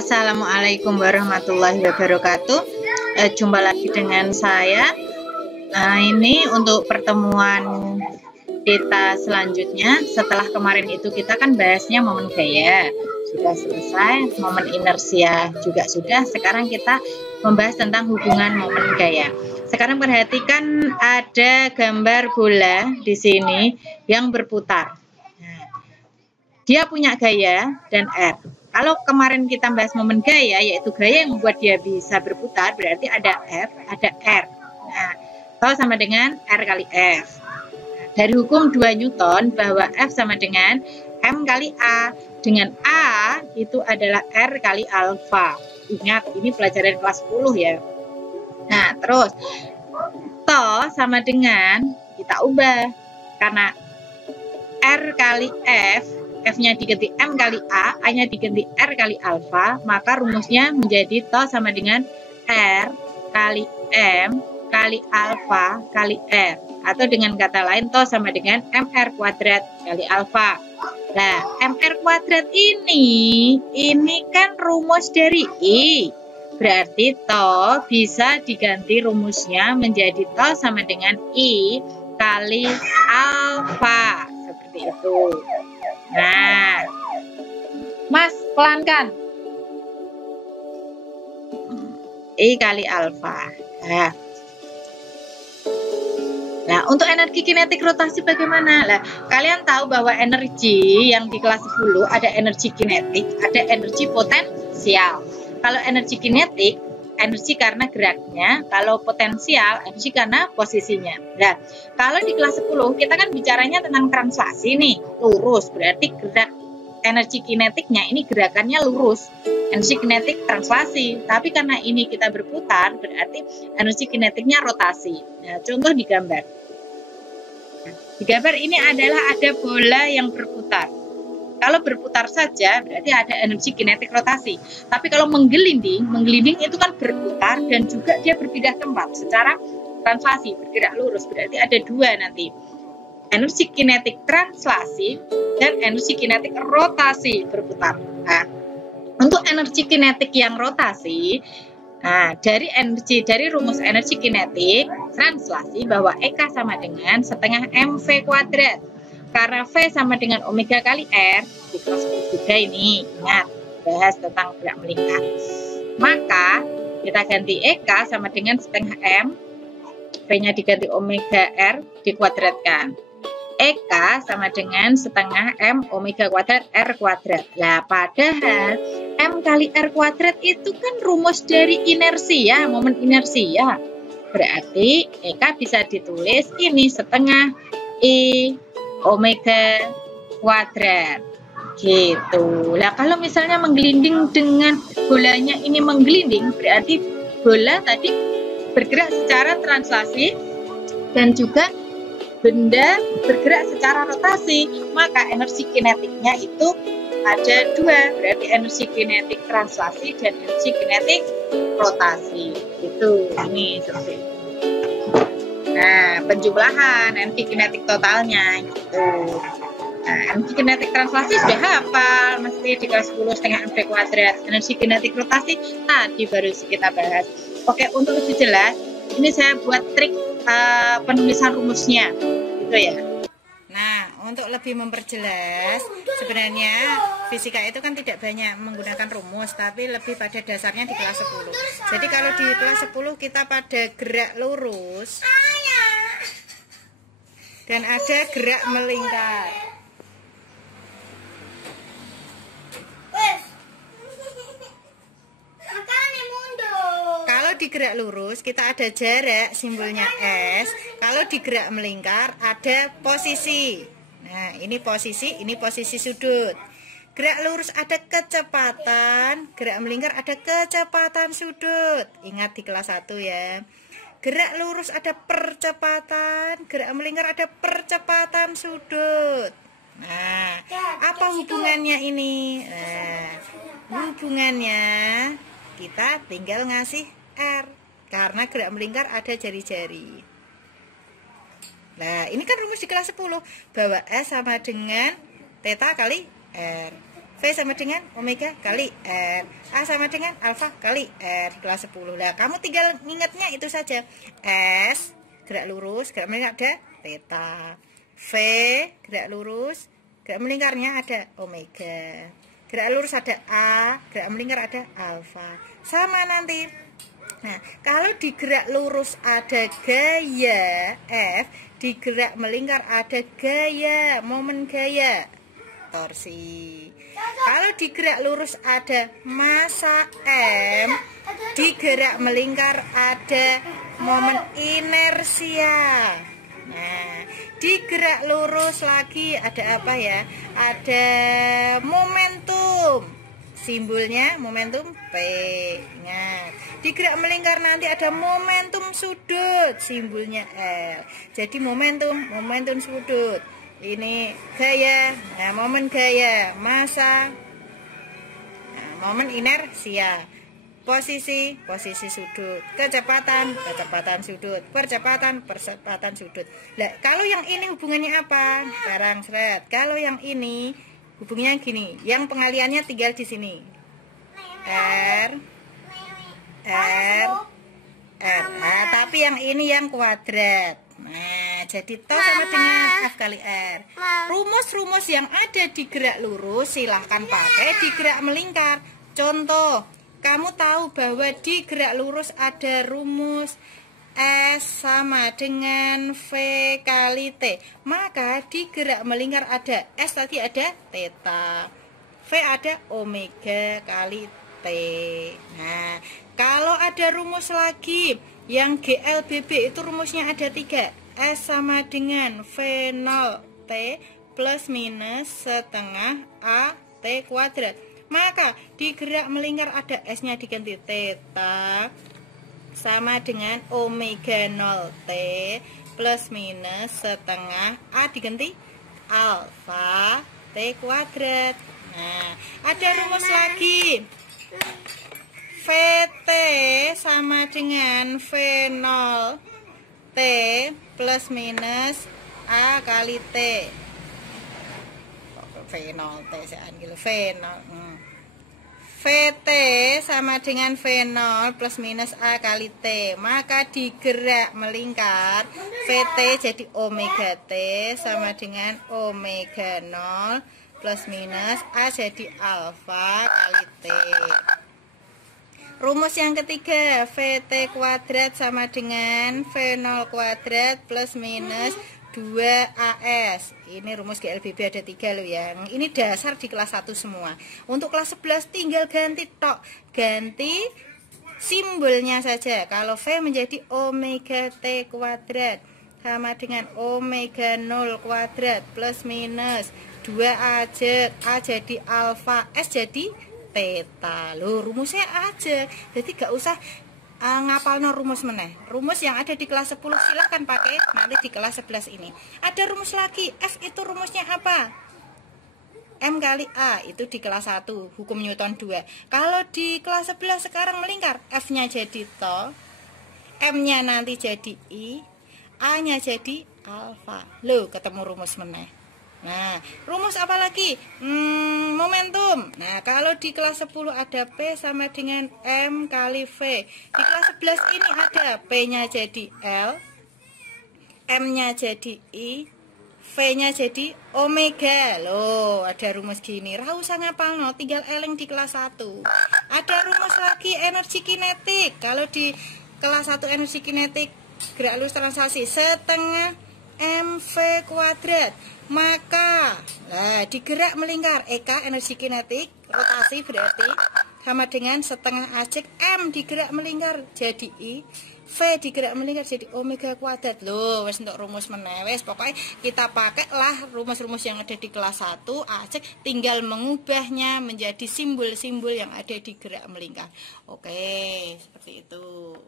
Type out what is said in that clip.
Assalamualaikum warahmatullahi wabarakatuh. Jumpa lagi dengan saya. Nah, ini untuk pertemuan kita selanjutnya. Setelah kemarin itu kita kan bahasnya momen gaya, sudah selesai. Momen inersia juga sudah. Sekarang kita membahas tentang hubungan momen gaya. Sekarang perhatikan ada gambar bola di sini yang berputar. Nah, dia punya gaya dan R. Kalau kemarin kita bahas momen gaya, yaitu gaya yang membuat dia bisa berputar, berarti ada F, ada R. Nah, atau sama dengan R kali F. Dari hukum 2 Newton bahwa F sama dengan M kali A. Dengan A itu adalah R kali alfa. Ingat, ini pelajaran kelas 10 ya. Nah, terus to sama dengan, kita ubah. Karena R kali F, F-nya diganti M kali A, A-nya diganti R kali alfa, maka rumusnya menjadi to sama dengan R kali M kali alfa kali R. Atau dengan kata lain, to sama dengan MR kuadrat kali alfa. Nah, MR kuadrat ini kan rumus dari I. Berarti to bisa diganti rumusnya menjadi to sama dengan I kali alfa. Seperti itu. Nah, Mas, pelankan. I kali alfa. Nah, untuk energi kinetik rotasi bagaimana? Nah, kalian tahu bahwa energi yang di kelas 10 ada energi kinetik, ada energi potensial. Kalau energi kinetik, energi karena geraknya, kalau potensial, energi karena posisinya. Nah, kalau di kelas 10 kita kan bicaranya tentang translasi nih, lurus, berarti gerak energi kinetiknya ini gerakannya lurus. Energi kinetik translasi, tapi karena ini kita berputar, berarti energi kinetiknya rotasi. Nah, contoh di gambar. Di gambar ini adalah ada bola yang berputar. Kalau berputar saja berarti ada energi kinetik rotasi. Tapi kalau menggelinding itu kan berputar dan juga dia berpindah tempat secara translasi, bergerak lurus. Berarti ada dua nanti. Energi kinetik translasi dan energi kinetik rotasi berputar. Nah, untuk energi kinetik yang rotasi, dari rumus energi kinetik translasi bahwa EK sama dengan setengah MV kuadrat. Karena V sama dengan omega kali R, di kelas 10 juga ini, ingat, bahas tentang gerak melingkar. Maka, kita ganti EK sama dengan setengah M, V-nya diganti omega R, dikuadratkan. EK sama dengan setengah M omega kuadrat R kuadrat. Nah, padahal M kali R kuadrat itu kan rumus dari inersia, momen inersia. Berarti EK bisa ditulis ini setengah I omega kuadrat gitu. Nah, kalau misalnya menggelinding dengan bolanya ini menggelinding, berarti bola tadi bergerak secara translasi dan juga benda bergerak secara rotasi, maka energi kinetiknya itu ada dua, berarti energi kinetik translasi dan energi kinetik rotasi. Itu ini seperti itu. Nah, penjumlahan energi kinetik totalnya gitu. Nah, energi kinetik translasi sudah hafal, mesti di kelas 10 setengah MV kuadrat. Energi kinetik rotasi tadi baru kita bahas. Oke, untuk lebih jelas, ini saya buat trik penulisan rumusnya, gitu ya. Nah, untuk lebih memperjelas, sebenarnya fisika itu kan tidak banyak menggunakan rumus, tapi lebih pada dasarnya di kelas 10. Jadi kalau di kelas 10 kita pada gerak lurus dan ada gerak melingkar. Kalau di gerak lurus kita ada jarak, simbolnya S. Kalau di gerak melingkar ada posisi. Nah, ini posisi sudut. Gerak lurus ada kecepatan, gerak melingkar ada kecepatan sudut. Ingat di kelas 1 ya. Gerak lurus ada percepatan, gerak melingkar ada percepatan sudut. Nah, apa hubungannya ini? Nah, hubungannya kita tinggal ngasih R. Karena gerak melingkar ada jari-jari. Nah, ini kan rumus di kelas 10 bahwa S sama dengan theta kali R. V sama dengan omega kali R. A sama dengan alfa kali R kelas 10. Nah, kamu tinggal ingatnya itu saja. S gerak lurus, gerak melingkar ada theta. V gerak lurus, gerak melingkarnya ada omega. Gerak lurus ada A, gerak melingkar ada alfa. Sama nanti. Nah, kalau di gerak lurus ada gaya F, di gerak melingkar ada gaya, momen gaya torsi. Kalau di gerak lurus ada massa M, di gerak melingkar ada momen inersia. Nah, di gerak lurus lagi ada apa ya? Ada momentum. Simbolnya momentum P. Nah, di gerak melingkar nanti ada momentum sudut, simbolnya L. Jadi momentum sudut. Ini gaya, nah momen gaya, massa, nah, momen inersia, posisi sudut, kecepatan sudut, percepatan sudut. Nah, kalau yang ini hubungannya apa? Sekarang seret. Kalau yang ini hubungannya gini, yang pengaliannya tinggal di sini. R. Nah, tapi yang ini yang kuadrat. Nah, jadi to sama dengan F kali R. Rumus-rumus yang ada di gerak lurus silahkan pakai di gerak melingkar. Contoh, kamu tahu bahwa di gerak lurus ada rumus S sama dengan V kali T. Maka di gerak melingkar ada S tadi ada theta, V ada omega kali T. Nah, kalau ada rumus lagi yang GLBB itu rumusnya ada 3. S sama dengan V0 T plus minus setengah A T kuadrat. Maka di gerak melingkar ada S-nya diganti theta sama dengan omega 0 T plus minus setengah A diganti alfa T kuadrat. Nah, ada rumus lagi. VT sama dengan V0 T plus minus A kali T. V0 T V0. VT sama dengan V0 plus minus A kali T. Maka di gerak melingkar VT jadi omega T sama dengan omega 0 plus minus A jadi alfa kali T. Rumus yang ketiga, VT kuadrat sama dengan V0 kuadrat plus minus 2AS. Ini rumus GLBB ada 3 loh ya. Ini dasar di kelas 1 semua. Untuk kelas 11 tinggal ganti tok. Ganti simbolnya saja. Kalau V menjadi omega T kuadrat sama dengan omega 0 kuadrat plus minus 2A jadi alfa, S jadi theta. Loh, rumusnya aja. Jadi gak usah ngapal no rumus meneh. Rumus yang ada di kelas 10 silahkan pakai nanti di kelas 11 ini. Ada rumus lagi. F itu rumusnya apa? M kali A itu di kelas 1 hukum Newton 2. Kalau di kelas 11 sekarang melingkar, F-nya jadi to, M-nya nanti jadi I, A-nya jadi alfa. Loh, ketemu rumus meneh. Nah, rumus apa lagi? Momentum. Nah, kalau di kelas 10 ada P sama dengan M kali V. Di kelas 11 ini ada P-nya jadi L, M-nya jadi I, V-nya jadi omega. Loh, ada rumus gini. Ra usah ngapal no, tinggal eling di kelas 1. Ada rumus lagi energi kinetik. Kalau di kelas 1 energi kinetik gerak lurus translasi setengah mv kuadrat. Maka di gerak melingkar EK energi kinetik rotasi berarti sama dengan setengah ajek M di gerak melingkar jadi I, V di gerak melingkar jadi omega kuadrat. Loh, wes untuk rumus menewes. Pokoknya kita pakailah rumus-rumus yang ada di kelas 1 ajek, tinggal mengubahnya menjadi simbol-simbol yang ada di gerak melingkar. Oke, seperti itu.